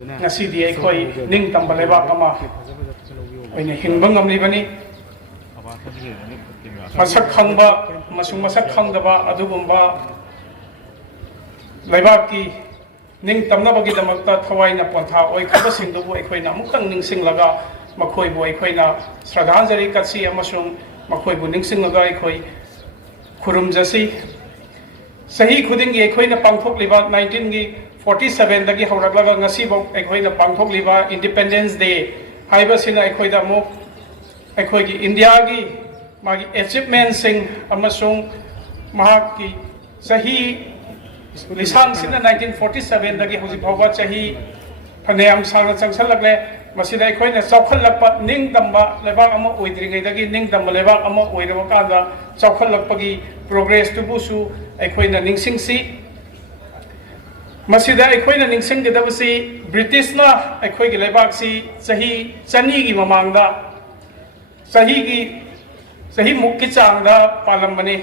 ngasi di akhoi ning tamba lebak ama oine hingba ngamlibani masak khangba masung masak khangdaba adugumba lebak ki ning tamnabagi damakta thawaina pontha oi khaba singdubu akhoi na muktang ningsing laga makhoi bu akhoi na shraddhanjali katsi amasung makhoi bu ningsing laga akhoi khurum jasi sahi khuding gi akhoi na pangthok liba 1947 dagi hawraklaga ngasi bo akhoi na pangthok liba independence day haiba sina akhoi da mo akhoi gi india gi magi achievement sing amasung mahak ki sahi lisang sina 1947 dagi hoji bhawa chahi phaneyam sangna changsalakle masida akhoi na chawkhalakpa ningdamba lebak ama oidringai dagi ningdamba lebak ama oiraba kanda chawkhalakpagi progress tu busu akhoi na ningsingsi masida akhoi na ningsinggadabasi british na akhoi gi lebak si chahi chani gi mamangda sahi mukki changda palambani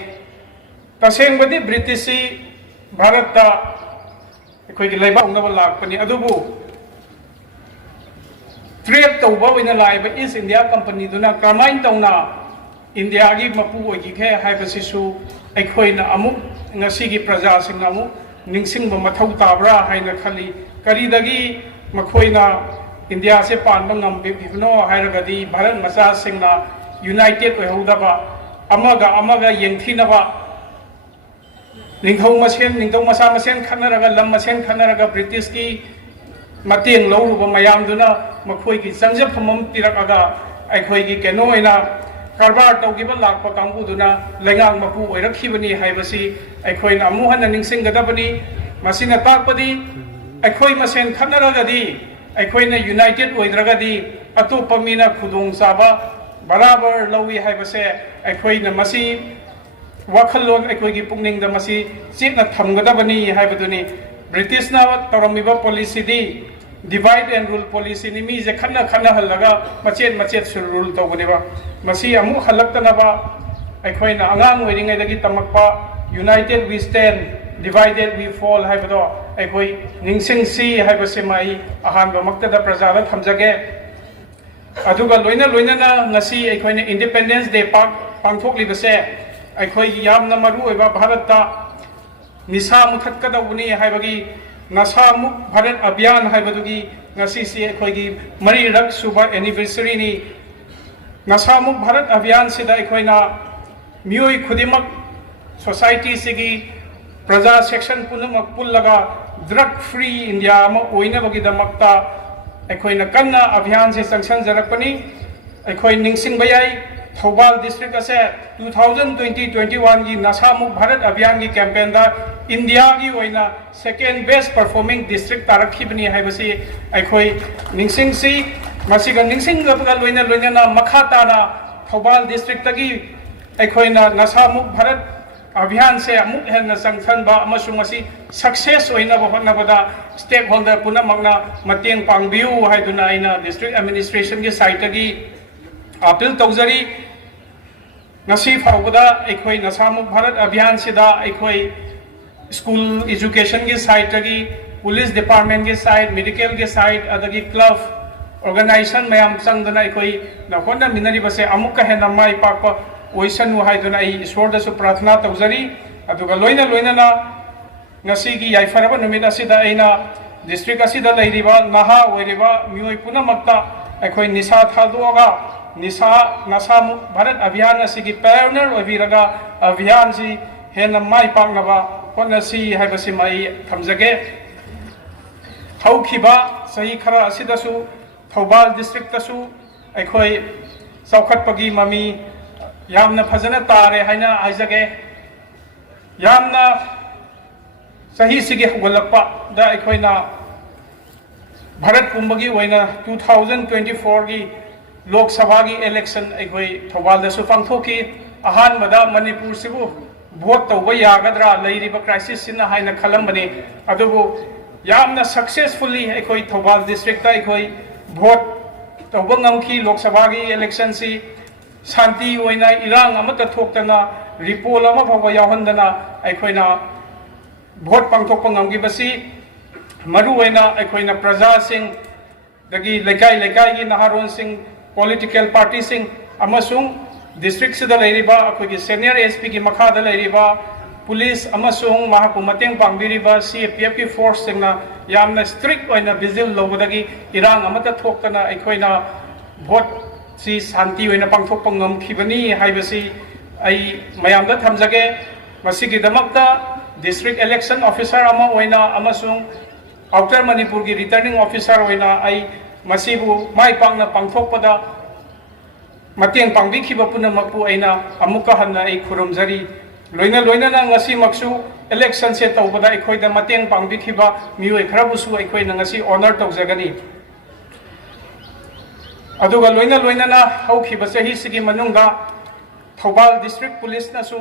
tasengbadi british si Bharat लापनी trade तब लाइब East India Company कमाइन तौना India की मपू है प्रजा सिंह मथौ ताब्रा है खली करीदगी मखोइना इंडिया से पानब ngambibno हायरगदी भारत मचा सिंगना यूनाइटेड होदबा अमगा अमगा यंगथिनबा निंगथौ मसा मसेन खनरगा लम मसेन खनरगा ब्रिटिश की मतेंग लौरुबा मयामदुना मखोई की संजफमम पिरकागा अखोई की केनोइना कारबार तौगिबा लाकपा कांगुदुना लेंगांग मपू ओइरखिबनी हाइबसी अखोइना अमुहन निंगसिंगदबनी मसिना ताकपदी अखोई मसेन खनरगदी अखोइना यूनाइटेड ओइद्रगदी अतोपा मीना खुदोंग चाबा बराबर लौई हाइबसे अखोइना मसी वाखलोन अखोई पुनिंग चेतना थमगदबनी है ब्रिटिश तौरमीब policy divide and rule policy मीजे खन्ना खन्ना हल्लगा मचेत मचेत रूल तौबनेबा मसी अमु हल्लक्तनबा अखोइना आंगांग ओइरिंगैदगी तमक्पा united we stand divided we fall हैबदो अखोई निंगसिंगसी हैबसे माई अहानबा मक्तदा प्रजादा थमजगे अदुगा लोइना लोइना ngasi अखोइना इंडिपेंडेंस डे पांगथोकलिबसे अखोई यामना मरु ओइबा भारत निशा मुथक्कदबुनी हाइबगी नशा मुक भारत अभियान हाइबदुगी ngasi si अखोई मरी रक सुबा एनिवर्सरी नि नशा मुक भारत अभियान सिदा अखोइना मियोई खुदिमक सोसाइटी सिगी प्रजा सेक्शन पुनमक पुल्लगा ड्रग फ्री इंडिया म ओइनबगी दमक्ता अखोइना कन्ना अभियान से संगसन जरकपनी अखोई निंगसिंग बयाई थौबाल डिस्ट्रिक्ट असे 2020-21 की नशामुक्त भारत अभियान की कैंपेन इंडिया की सेकेंड बेस्ट परफॉर्मिंग डिस्ट्रिक्ट तारखीबनी है अखोई निंगसिंगसी मसिगा निंगसिंगबगा लोइना लोइना मखा ताना थौबाल डिस्ट्रिक्ट की अखोइना नशामुक्त भारत अभियान से अमुक हेन संगठनबा अमसुंग मसी सक्सेस होइनबा होनबदा स्टेक होल्डर पुनमगना मतेंग पांगबियु हाइदुना आइना डिस्ट्रिक्ट एडमिनिस्ट्रेशन की साइट की appeal तौजरी ngasi faubada ekhoi nasamuk bharat abhiyan sida ekhoi school education ki side tagi police department ki side medical ki side adagi club organization mayam sangdana ekhoi nakhona minari base amuk ka hena mai pakpa oisanu haiduna ai ishwar da su प्रार्थना तौजरी aduga loina na ngasi gi yaifaraba numit asida aina district asida leiriba naha oiriba mioi punamakta ekhoi nisa thadoga निशा नशामुक्त भारत अभियान की पैरनर ओइबिरगा अभियान से हेन माई पाकनबा होनसी हाइबसी माई थमजगे हौखिबा सही खरा असिदसु Thoubal district तसु अखोई चौखटपगी ममी यामना फजना तारे हाइना आइजगे यामना सही सिगे हगलपा दा अखोइना भारत पुंबगी ओइना 2024 की लोकसभा की इलेक्शन अखोई थौबाल पांथोकी अहानबद मणिपुर सिबु भोट तब यागद्रा लेरिबा क्राइसिस सिना हाइना खलमबने अदुबु यामना सक्सेसफुली अखोई थौबाल डिस्ट्रिक्ट अखोई भोट तब ngमखी लोकसभा की इलेक्शन सी शांति ओइना इरांग अमत थोक्तना रिपोल अमा फाव याहंदना अखोइना भोट पांथोक ngमगी बसी मरुना अखोना प्रजा सिंह दगी लेकाई लेकाई की नहारोन सिंह पॉलिटिकल पार्टी सिंह अमसुंग डिस्ट्रिक्ट सिदा लेरिबा अखोगी सीनियर एसपी की मखादा लेरिबा पुलिस अमसुंग महाकु मतेंग पांगबिरिबा सीएपीएफ की फोर्स सिंगना यामना स्ट्रिक्ट ओइना विजिल लौबदगी इरांग अमता थोक्तना अखोना भोट सी शांति ओइना पांगथोकपा ngमखिबनी हाइबसी आई मयामदा थमजगे मसिगी दमकता डिस्ट्रिक्ट इलेक्शन ऑफिसर अमा ओइना अमसुंग आउटर मणिपुर की रिटर्निंग ऑफिसर ओइना आई मसिबु माइ पांगना पांगथोकपदा मतेंग पांगबिखिबा पुनमकपु अइना अमुका हन्ना आई खुरुमजरी लोइना लोइना ngasi maksu election se tawbada अखोइदा मतेंग पांगबिखिबा मियोय खराबुसु अखोइना ngasi ऑनर तौजगनी अदुगा लोइना लोइना हौखिबा चही सिगी मनुंगा थौबाल डिस्ट्रिक्ट पुलिस नसु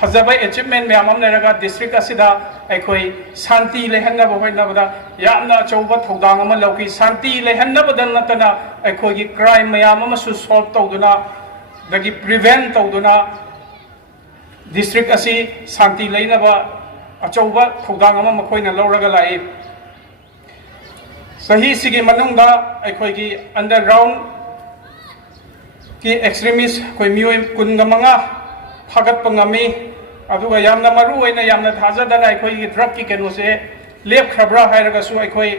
फजबा अचीवमेंट मैम लेरगा डिस्ट्रिक्ट असिदा अखोई शांति लेहन्नब होइनबदा यामना अचौबा थौदांग अमा लौकी शांति लेहन्नबदा नतना अखोई क्राइम मैम अमसु सॉल्व तौदुना दगी प्रिवेंट तौदुना डिस्ट्रिक्ट असि शांति लेनबा अचौबा थौदांग अमा मखोइना लौरगा लाई सही सिगी मनुंगा अखोई अंडरग्राउंड की एक्सट्रीमिस्ट कोई मियोय कुनगमंगा फागत पंगमी अदुगा यामना मरु ओइना यामना थाजदना अखोई ड्रग की केनो से लेप खबरा हायरगसु अखोई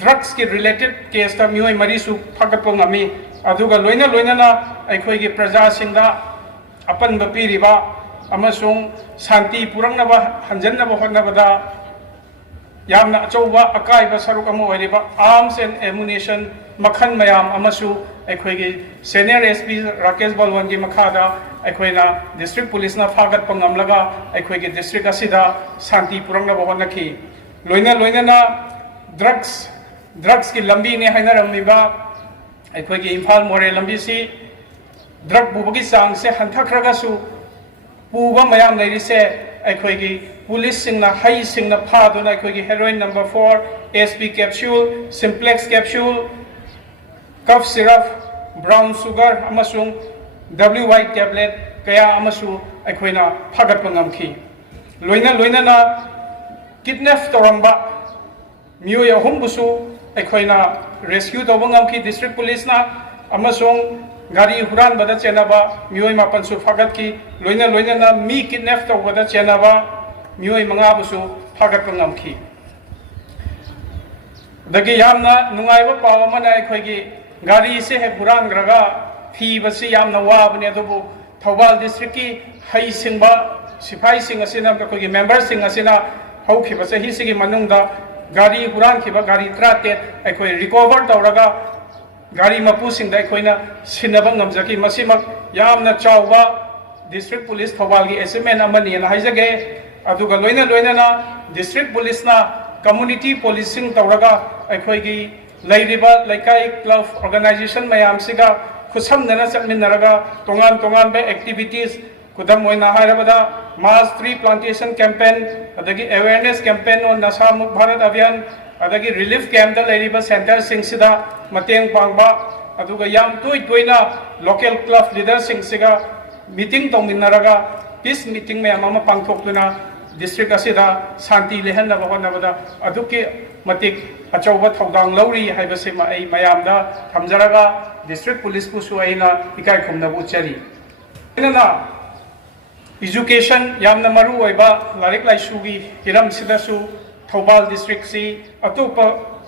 ड्रग्स की रिलेटेड केस ता मियोय मरीसु फागत पंगमी अदुगा लोइना लोइना अखोई की प्रजा सिंदा अपन बपीरिबा अमसुंग शांति पुरंगनबा हंजननबा होनबदा यामना अचौबा अकाइबा सरुक अमा ओइरिबा आर्म्स एंड एमुनेशन मखन मयाम अमसु अखोई सीनियर एसपी राकेश बलवन की मखादा अखोइना डिस्ट्रिक्ट पुलिस ना फागत पंगमलगा अखोई डिस्ट्रिक्ट असिदा शांति पुरंगनबा होनखि लोइना लोइना ड्रग्स की लंबी ने हाइनरमिबा अखोई इम्फाल मोरे लंबी सी ड्रग बुबगी चांग से हंथखरगसु पुबा मयाम लेरिसे अखोई पुलिस सिंगना हई सिंगना फादुना अखोई heroin number 4 SP capsule simplex capsule cough syrup brown sugar अमसुंग WY टैबलेट कया अमसु अखोइना फागतपा ngमखि लोइना लोइना किडनैप तौरंबा मियोय अहुमबुसु अखोइना रेस्क्यू तौबा ngमखि डिस्ट्रिक्ट पुलिस ना अमसुंग गाड़ी हुरानबदा चेनाबा मियोय मापनसु फागतखि लोइना लोइना मी किडनैप तौबदा चेनाबा मियोय मंगाबुसु फागतपा ngमखि दगी यामना नुंगाइबा पाव अमना अखोइगी गाड़ी से है हुरानग्रगा थीबसी यामना वाबने अदुबु थौबाल डिस्ट्रिक्ट की हई सिंबा सिपाही सिंह असिना अखोइगी मेंबर सिंह असिना हौखिबा चही सिगी मनुंगदा गाड़ी हुरानखिबा गाड़ी 37 अखोइ रिकवर तौरगा गाड़ी मपू सिंगदा अखोइना सिनबा ngमजकी मसिमक यामना चावबा डिस्ट्रिक्ट पुलिस थौबाल की अचीवमेंट अमनि ना हाइजगे अदुगा लोइना लोइना डिस्ट्रिक्ट पुलिस ना कम्युनिटी पोलीसिंग तौरगा अखोइगी लैरिबा लेकाई क्लब ऑर्गेनाइजेशन मैम सिगा खुसमदना चटमिनरगा तोंगान तोंगान बे एक्टिविटीज खुदम ओइना हायरबदा मास ट्री प्लांटेशन कैंपेन अदगी अवेयरनेस कैंपेन और नशा मुक्त भारत अभियान अदगी रिलीफ कैंप दा लैरिबा सेंटर सिंगसिदा मतेंग पांगबा अदुगा याम तोइना लोकल क्लब लीडर सिंगसिगा मीटिंग तौमिनरगा पीस मीटिंग मैम अमा पांगथोक्तुना डिस्ट्रिक्ट असिदा शांति लेहन्नबा होनबदा अदुकी मतिक अचौबा थौदांग लौरी हाइबसे मयामदा थमजरगा डिस्ट्रिक्ट पुलिस पुसु अइना इकाय खुमनबु चरी इनना एजुकेशन यामना मरु ओइबा लारिक लाइसुगी हिरम सिदसु थौबाल डिस्ट्रिक्ट सी अतोप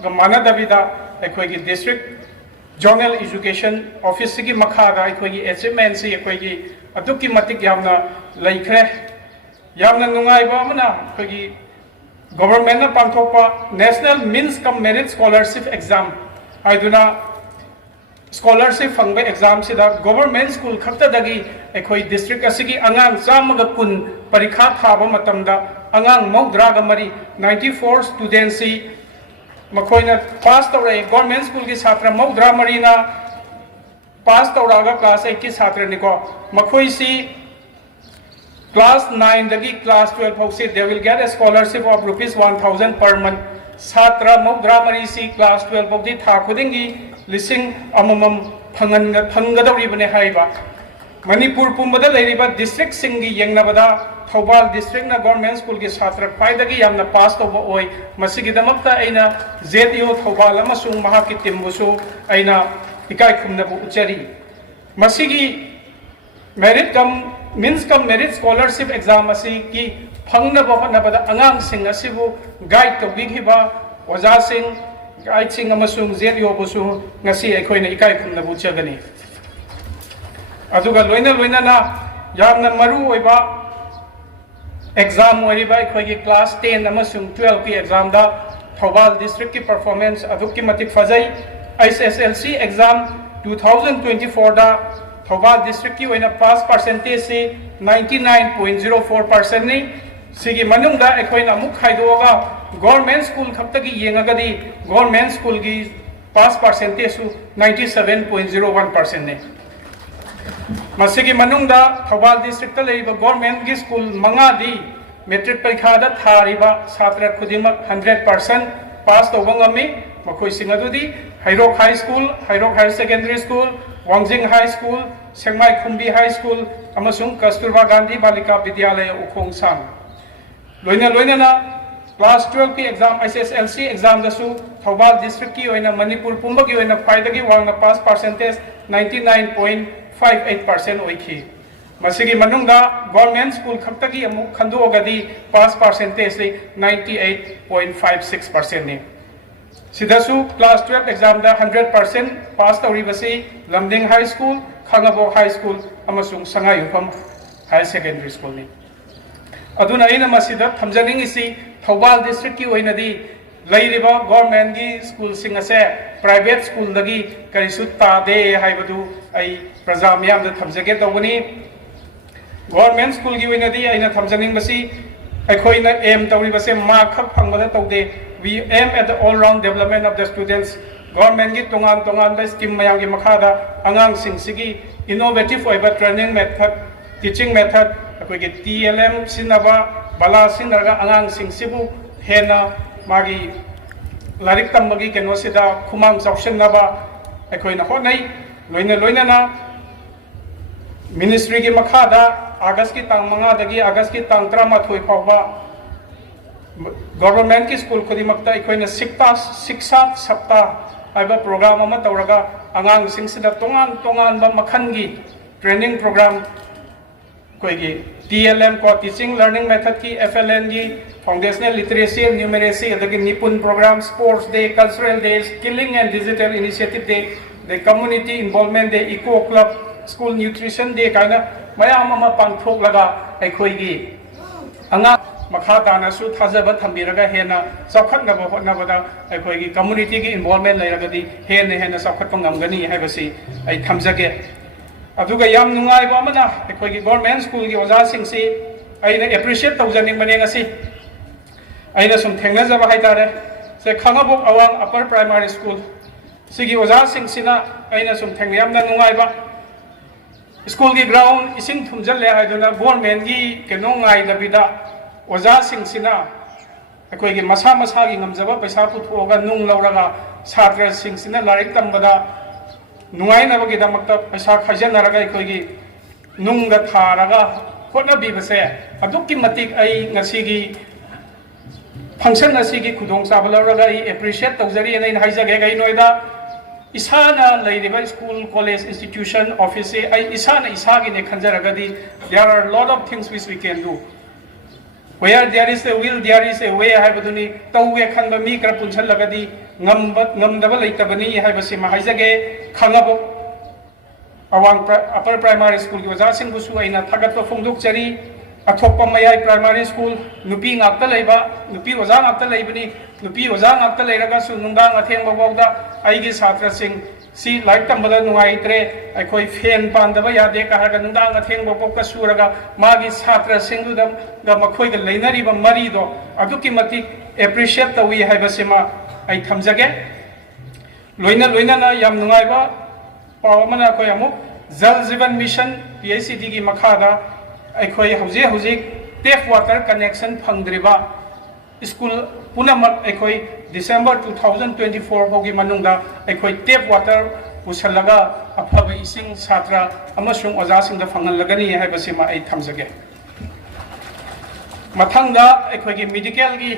गमानदबिदा अखोइगी डिस्ट्रिक्ट जोनल एजुकेशन ऑफिस की मखादा अखोइगी अचीवमेंट सी अखोइगी अतुकी मतिक यामना लैखरे यामना नुंगाइबा अमना अखोइगी गवर्नमेंट पांथोपा National Means cum merit scholarship exam हाइदुना स्कॉलरशिप फंगबे एग्जाम सिदा गवर्नमेंट स्कूल खक्तदगी अखोई डिस्ट्रिक्ट असिगी अंगांग चामग कुन परीक्षा थाबा मतमदा अंगांग मौद्राग मरी 94 स्टूडेंट्सी मखोइना पास तौरे गवर्नमेंट स्कूल की छात्र मौद्रा मरीना पास तौरागा क्लास 8 की छात्र निको मखोइसी क्लास 9 दगी क्लास 12 फौसी they will get a scholarship of ₹1000 per month छात्र मौद्रा मरी सी क्लास 12 फौदी था खुदिंगी लिसिंग अममम फंगदौरीबने हाइबा मणिपुर पुंबदा लेरिबा डिस्ट्रिक्ट सिंगी येंगनबदा थौबाल डिस्ट्रिक्ट ना गवर्नमेंट स्कूल की छात्र ख्वाइदगी यामना पास तौबा ओय मसिगी दमकता अइना जेडीओ थौबाल अमसुंग महाकी टीमबुसु अइना इकाय खुमनबु उचरी मसिगी merit cum means cum merit scholarship exam असी की फंगनबा होनबदा अंगांग सिंग असिबु गाइड तौबिखिबा ओजा सिंग गाइड सिंग अमसुंग जेडीओ बुसु ngasi अखोइना इकाय खुमनबु चगनी अदुगा लोइना लोइना ना यामना मरु ओइबा एग्जाम ओइबा अखोइगी क्लास 10 अमसुंग 12 की एग्जाम दा थौबाल डिस्ट्रिक्ट की परफॉर्मेंस अदुकी मतिक फजै SSLC एग्जाम 2024 दा थौबाल डिस्ट्रिक्ट की ओइना पास परसेंटेज से 99.04% नि सिगी मनुंग दा अखोइना अमुक खाइदोगा गवर्नमेंट स्कूल खक्तगी येंगगदी गवर्नमेंट स्कूल की पास परसेंटेज सु 97.01% ने मसिगी मनुंगदा थौबाल डिस्ट्रिक्ट लेरिबा गवर्नमेंट की स्कूल मंगादी मेट्रिक परीक्षा थारिबा छात्र खुदिमक 100% पास तौबंगमी मखोइ सिंगदुदी Heirok high school Heirok high secondary school Wangjing high school Sengmai Khumbi high school अमसुंग कस्तूरबा गांधी बालिका विद्यालय उखोंगसांग लोइना लोइना क्लास 12 की एग्जाम SSLC एग्जाम दसु थौबाल डिस्ट्रिक्ट की ओइना मणिपुर पुंब की ओइना ख्वाइदगी वांगना पास परसेंटेज 99.58% ओइखि मसिगी मनुंगदा गवर्नमेंट स्कूल खक्तगी अमुक खंदोगदी पास परसेंटेज से 98.56% ने सिदसु क्लास 12 एग्जाम दा 100% पास तौरिबसी Lamding high school Khangabok high school अमसुंग संगायुफम हाई सेकेंडरी स्कूल ने अदुना अइना मसिदा थमजनिंगिसी थौबाल डिस्ट्रिक्ट की ओइनदी लैरिबा गवर्नमेंट की स्कूल सिंग असे प्राइवेट स्कूल दगी करिसु तादे हाइबदु आई प्रजा मियाम दा थमजगे तौबनी गवर्नमेंट स्कूल की ओइनदी अइना थमजनिंगबसी अखोइना एम तौरिबसे मा खक फंगबदा तौदे we aim at the all round development of the students government की तोंगान तोंगान दा स्कीम मयाम की मखादा अंगांग सिंग सिगी innovative ओइबा ट्रेनिंग मेथड टीचिंग मेथड अखोइ की TLM सिनबा बला सिनरगा अंगांग सिंग सिबु हेना मागी लारिक तंबगी केनोसिदा खुमांग चौशनबा अखोइना होनै लोइना लोइना मिनिस्ट्री की मखादा अगस्त की तांग मंगा दगी अगस्त की तांग 13 फावबा गवर्नमेंट की स्कूल खुदिमक्ता अखोइना शिक्षा सप्ताह आइबा प्रोग्राम अमा तौरगा अंगांग सिंगसिदा तोंगान तोंगान बा मखनगी ट्रेनिंग प्रोग्राम कोइगी TLM को टीचिंग लर्निंग मेथड की FLN की फाउंडेशनल लिटरेसी न्यूमरेसी अदगी Nipun program sports day cultural day skilling and digital initiative day the community involvement day eco club school nutrition day काइना मयाम अमा पांगथोकलगा अखोइगी अंगा मखा तानासु थाजब थंबिरगा हेना चौखटनब होटनबदा अखोइगी कम्युनिटी की इन्वॉल्वमेंट लेरगदी हेना चौखटप ngमगनी हाइबसी आई थमजगे अदुगा याम नुंगाइबा अमना अखोइगी गवर्नमेंट स्कूल की ओजा सिंगसी आइना एप्रिशिएट तौजनिंग मने ngasi आइना सुम थेंगनाजबा हाइतारे से खंगाबोक अवांग अपर प्राइमरी स्कूल सिगी ओजा सिंगसिना आइना सुम थेंगयामना नुंगाइबा स्कूल की ग्राउंड इसिंग थुमजले हाइदुना गवर्नमेंट की केनो ngaidabida ओजा सिंगसिना अखोइगी मसा मसा की ngमजबा पैसा पुथोगा नुंग लौरगा छात्र सिंगसिना लारिक तंबदा नुंगाइनबगी दमक्ता पैसा खाइजनरगा अखोइगी नुंगदा थारगा होटनबीबसे अदुक्की मतिक आई ngasiगी फंक्शन असिगी खुदोंग चाबा लौरगा आई एप्रिशिएट तौजरी एन हाइजगे गई नोइदा इसाना लेरिबा स्कूल कॉलेज इंस्टीट्यूशन ऑफिस से आई इसाना इसागी ने खंजरगदी there are lot of things which we can do where there is a will there is a way हाइबदुनी तौगे खनबा मी कर पुनछल लगदी ngमदबा लेतबनी हाइबसे माहाइजगे खंगबो अवांग अपर प्राइमरी स्कूल की वजा सिंह बुसु आइना थगत फोंदुक चरी अथोप मयाई प्राइमरी स्कूल नुपी ngakta leiba नुपी वजा ngakta leibani नुपी वजा ngakta leiraga su nungdang atheng bawda aigi छात्र सिंह सी लाइक तंबदा नुंगाइत्रे अखोइ फेन पांदबा यादे कहरगा नुंदांग अथेंग बपोक सुरगा मागी छात्र सिंगुदम द मखोइ ग लेनरिबा मरीदो अदुकी मति एप्रिशिएट तवी हाइबसेमा आई थमजगे लोइना लोइना ना याम नुंगाइबा पावमना अखोइ अमु जल जीवन मिशन PICD की मखादा अखोइ हौजे हौजे टेप वाटर कनेक्शन फंगद्रिबा स्कूल पुनमक अखोइ December 2024 फोगी मनुंगदा अखोइ टेप वाटर पुसलगा अफब इसिंग छात्र अमसुंग ओजासिंग दा फंगलगनी हाइबसिमा आई थमजगे मथंगदा अखोगी मेडिकल की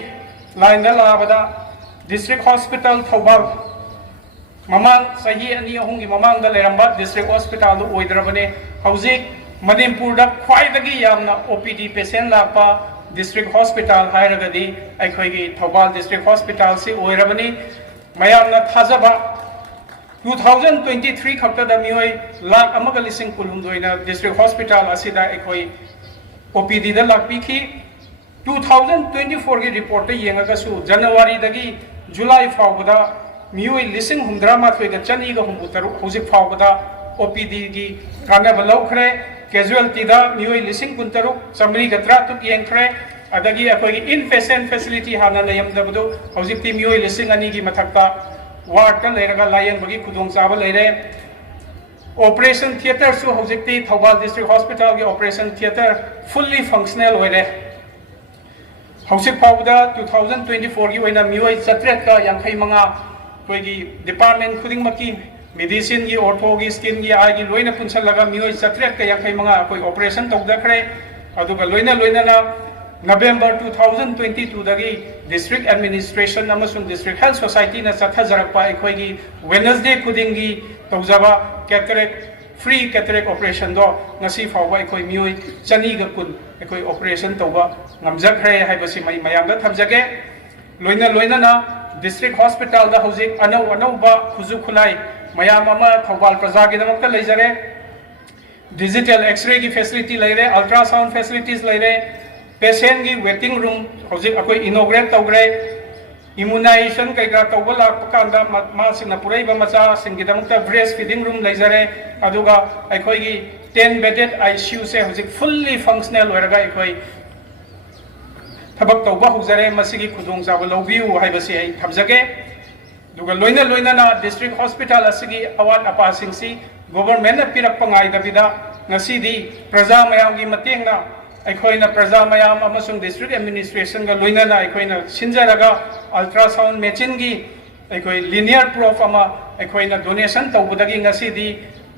लाइन दा लाबदा डिस्ट्रिक्ट हॉस्पिटल थौबाल ममांग सही अनी अहुंगी ममांग दा लेरंबा डिस्ट्रिक्ट हॉस्पिटल दो ओइद्रबने हौजिक मणिपुर दा ख्वाइदगी यामना ओपीडी पेशेंट लापा डिस्ट्रिक्ट हॉस्पिटल हाइरगदी अखोगी थौबाल डिस्ट्रिक्ट हॉस्पिटल से ओइरबनी मयामना थाजबा 2023 खक्तदा मियोय लाख अमगा लिसिंग कुलुमदोइना डिस्ट्रिक्ट हॉस्पिटल असिदा अखोई ओपीडी दा लाखपिखी 2024 की रिपोर्ट येंगगसु जनवरी दगी जुलाई फावबदा मियोय लिसिंग हुंद्रा माथोइगा चनीगा हुंबुतरु हुजिक फावबदा ओपीडी की कानब लौखरे कैजुअलिटी दा मियोय लिसिंग कुंतरु चमरी गत्रा तुक येंखरे अदगी अखोई इन पेशेंट फैसिलिटी हाना लेयमदबदु हुजिकती मियोय लिसिंग अनी की मथक्ता वार्ड का लेरगा लायंबगी खुदोंचाबा लेरे ऑपरेशन थिएटर सु हुजिकती थौबाल डिस्ट्रिक्ट हॉस्पिटल की ऑपरेशन थिएटर फुल्ली फंक्शनल होइरे हौसिक फावदा 2024 की ओइना मियोय चत्रेट का यांखै मंगा कोई डिपार्टमेंट खुदिंग मकी मेडिसिन की ऑर्थो की स्किन की आई की लोइना पुनसलगा मियोय चत्रेट का यांखै मंगा कोई ऑपरेशन तौदखरे अदुगा लोइना लोइना नवंबर 2022 दगी डिस्ट्रिक्ट एडमिनिस्ट्रेशन अमसुंग डिस्ट्रिक्ट हेल्थ सोसाइटी ना चथजरपा अखोगी वेडनेसडे खुदिंगी तौजबा कैटरेक्ट फ्री कैटरेक्ट ऑपरेशन दो ngasi फावबा अखोई मियोय चनी ग कुन अखोई ऑपरेशन तौबा ngamjakre haibasi mai mayam da thamjage loina na district hospital da hojik anau ba khuju khulai mayam ama thawbal praja gi damakta leijare digital x-ray की facility leire ultrasound facilities leire patient की waiting room hojik akoi inaugurate tawgre immunization kaika tawba lakpakanda masingna puraiba macha singidamukta breast feeding room leijare aduga akoi gi 10 bedded ICU se hojik fully functional oiraga akoi थबक तौबा हुजरे मसिगी खुदोंग जाब लौबियु हाइबसी आई थमजगे दुगा लोइना ना district hospital असिगी अवाट अपासिंगसी government ना पिरक पंगाई दबिदा ngasi प्रजा मयाम की मतेंगना अखोइना प्रजा मयाम अमसुंग district administration का लोइना ना अखोइना सिंजरगा अल्ट्रासाउंड मशीन की अखोइ लिनियर प्रूफ अमा अखोइना डोनेशन तौबदगी ngasi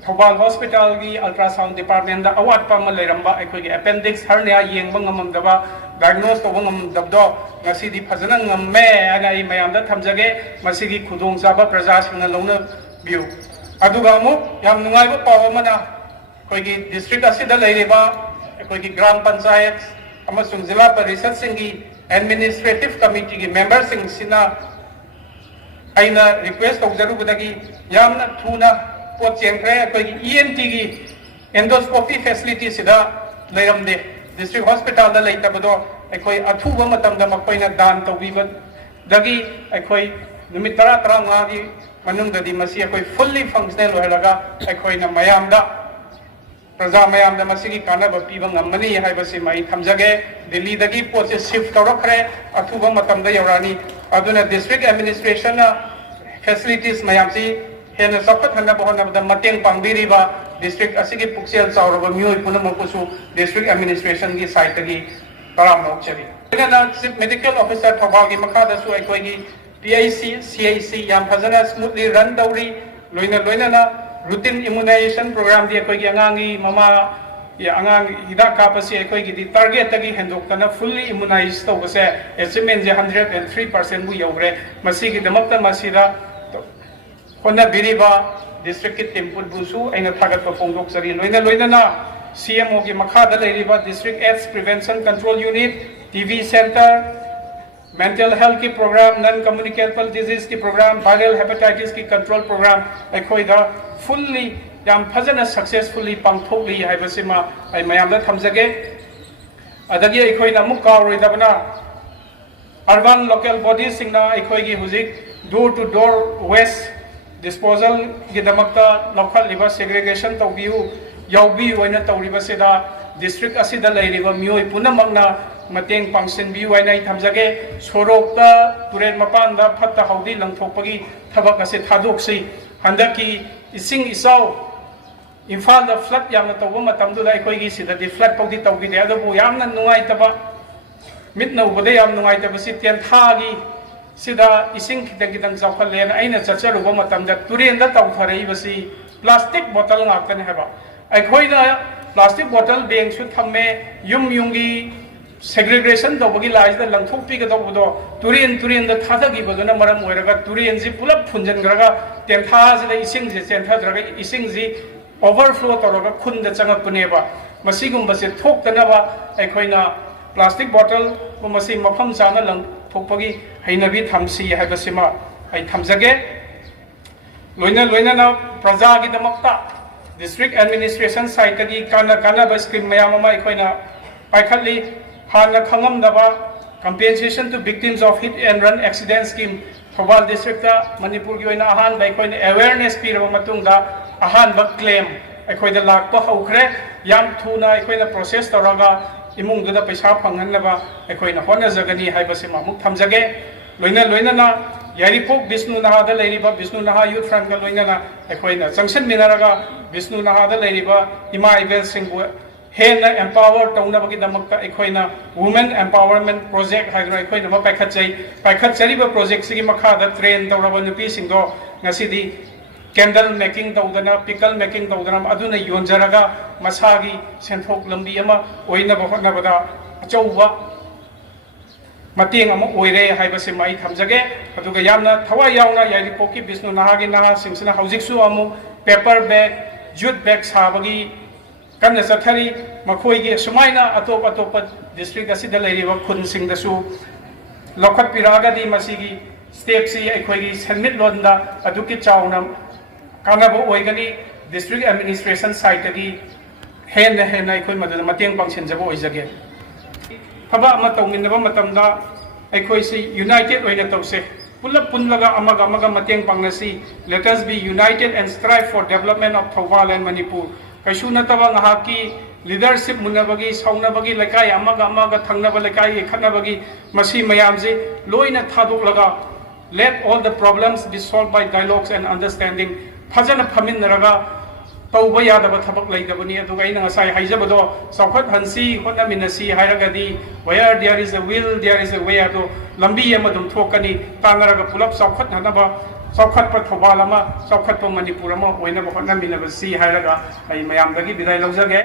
थौबाल हॉस्पिटल की अल्ट्रासाउंड डिपार्टमेंट अवाट पाम लेरंबा अखोइ अपेंडिक्स हर्निया येंबा ngमदबा डायग्नोस तौबा ngमदबदो ngasi di phajana ngamme ana I mayam da thamjage masigi khudong jaba praja singna longna biu aduga mu yam nungai ba paw amana koi gi district asida leiriba koi gi gram panchayat amasung jila parishad singi administrative committee ki members sing sina aina request tawjaru budagi yamna thuna pot chengre koi gi ENT ki endoscopy facility sida leiramde district hospital da leitabado अखोई अथुबा मतमदा मखोइना दान तौबीबा दगी अखोई नुमित 10-15 की मनुंगददी मसी अखोई fully functional होरगा अखोइना मयामदा प्रजा मयामदा मसीगी कानबा पीबा ngमनी हाइबसी माई थमजगे दिल्ली दगी पोसे shift तौरखरे अथुबा मतमदा यौरानी अदुना डिस्ट्रिक्ट एडमिनिस्ट्रेशन फैसिलिटीज मयामसी हेन सखत हन्ना बहनबदा मतेंग पांगबिरिबा डिस्ट्रिक्ट असिगी पुक्सेल चावरबा मियोय पुनमकुसु डिस्ट्रिक्ट एडमिनिस्ट्रेशन की साइट की चीफ मेडिकल ऑफिसर थौबाल की मखादसु अखोई PIC CIC याम फजना स्मूथली रन तौरी लोइना रूटीन इम्यूनाइजेशन प्रोग्राम दी अखोई अंगांगी ममा या अंगांग हिदा कापसी अखोई की टारगेट तगी हेंदोक्तना फुल्ली इम्यूनाइज तौबसे अचीवमेंट जे 103% बु यौरे मसीगी दमक्ता मसीदा होना बिरिबा डिस्ट्रिक्ट की टेम्पल बुसु अइना थागत फोंदोक सरी लोइना CMO की मखादा लेरिबा district AIDS prevention control unit TB center mental health की प्रोग्राम नॉन कम्युनिकेबल डिजीज की प्रोग्राम वायरल हेपेटाइटिस की कंट्रोल प्रोग्राम अखोइदा फुल्ली याम फजना सक्सेसफुली पांथोकली हाइबसिमा आई मयामदा थमजगे अदगी अखोइना मुकारोइदबना अर्बन लोकल बॉडी सिंगना अखोइगी हुजिक door to door waste disposal की दमकता लोकल लिबा सेग्रीगेशन तौबियु यावबी ओइना तौरिबसेदा डिस्ट्रिक्ट असिदा लेरिबा मियोय पुनमकना मतेंग पांगसिनबी ओइना थमजगे सोरोक्ता तुरेन मपानदा फत्ता हौदी लंगथोकपगी थबक असे थादोक्सी हंदकी इसिंग इसाव इम्फाल दा फ्लड यामना तौबा मतमदुदा अखोइगी सिदादि flood पौदी तौबिदे अदबु यामना नुंगाइतबा मितना उबदे yam नुंगाइतबसी तेंथागी sida ising kitang chawkhallen aina chacharuba matamda turenda tawtharei plastic bottle ngaktan heba aikhoina plastic bottle beng su thamme yumgi segregation tawbagi lais da langthokpi ga tawbudo turen da thadagi baduna maram oiraga turen ji pulap phunjan graga tentha ji da ising ji tentha draga ising ji overflow tawraga khun da changapneba masigumba se thoktana ba aikhoina plastic bottle ko masi mafam chana lang thokpagi hainabi thamsi haibasima ai thamjage loina na praja gi damakta district administration site gi kana ba scheme mayam ma aikhoina paikhatli hana khangam daba compensation to victims of hit and run accident scheme Thobal district ta Manipur gi oina ahan ba aikhoina awareness piraba matungda ahan ba claim aikhoida lakpa haukhre yam thuna aikhoina process tawraga imung da paisa phanganaba aikhoina hona jagani haibasima muk thamjage loina na yaripok Vishnu Naha da leiriba Vishnu Naha youth front ga loina na aikhoina junction minaraga Vishnu Naha da leiriba ima ibel singbu hena empower taunabagi damakta aikhoina women empowerment project haidra aikhoina ma paikhatchari ba project sigi makha da train tawraba nupi singdo ngasidi candle making tawdana pickle making tawdana aduna yonjaraga masagi senthok lambi ama oina ba hotnabada achauba mateng ama oire haibase mai thamjage aduga yamna thawai yauna yaripok ki Vishnu Naha gi naha singsina haujiksu amu paper bag jute bag sabagi kanna sathari makhoi gi sumaina atop district asida leiriba khun singdasu lokhat piraga di masigi step si aikhoi gi senmit londa aduki chauna kanabo oigani district administration site gi hen aikhoi maduna mateng pangsinjabo oijage thaba ama tawminaba matamda aikhoi si united oina tawse pulap punlaga amaga mateng pangnasi let us be united and strive for development of Thobal and Manipur kaisu nataba ngahaki leadership munabagi saunabagi lekai amaga thangnaba lekai khanabagi masi mayamji loina thadoklaga let all the problems be solved by dialogues and understanding fajana phaminraga tauba yadaba thabak laidabani aduga ina ngasai haijabado saukhat hansi honna minasi hairagadi where there is a will there is a way ado lambi amadum thokani tanaraga pulap saukhat hanaba saukhat pa Thobal ama saukhat pa Manipur ama oina ba honna minabasi hairaga ai mayamdagi bidai laujage